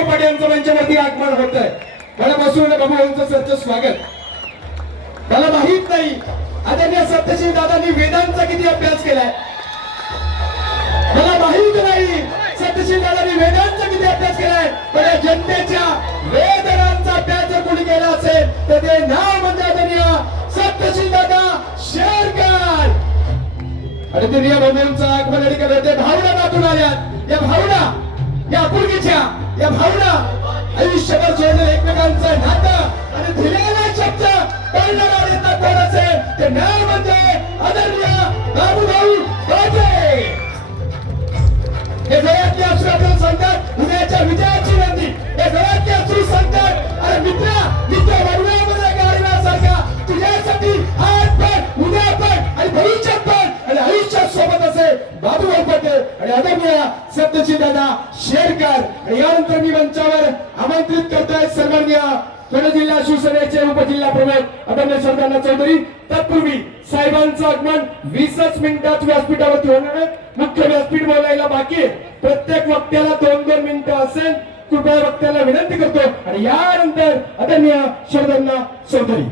बाबू यांचं मंचावरती आगमन होत आहे मनापासून बाबू यांचं सरचं स्वागत. मला माहीत नाही आदरणीय सत्यशील दादांनी वेदांचा किती अभ्यास केलाय? मला माहीत नाही सत्यशील दादांनी वेदांचा किती अभ्यास केलाय? पण या जनतेच्या वेदनांचा अभ्यास जर कोणी केला असेल तर ते नाव म्हणजे आदरणीय सत्यशील दादा शेरकर आणि ते रिया भाऊंचं आगमन आणि ते भावना मातून आल्यात. या भावना या आपुलकीच्या या भावना आयुष्यभर जोडले एकमेकांचं नातं आणि दिलेला शब्द कळणारा नेता कोण असेल ते नाव म्हणजे आदरणीय बाबूभाऊ बाजे हे डोळ्यातले अश्रू आपल्याला सांगतात उद्याच्या विजयाची आणि आता आदरणीय सत्यजित दादा शेरकर आणि यानंतर मी मंचावर आमंत्रित करतोय सर्वांनी पुणे जिल्हा शिवसेनेचे उपजिल्हा प्रमुख आदरणीय सरदारनाथ चौधरी. तत्पूर्वी साहेबांचं आगमन वीसच मिनिटात व्यासपीठावरती होणार आहे. मुख्य व्यासपीठ बोलायला बाकी प्रत्येक वक्त्याला दोन दोन मिनिटं असेल. कृपया वक्त्याला विनंती करतो. आणि यानंतर आदरणीय शरदांना चौधरी.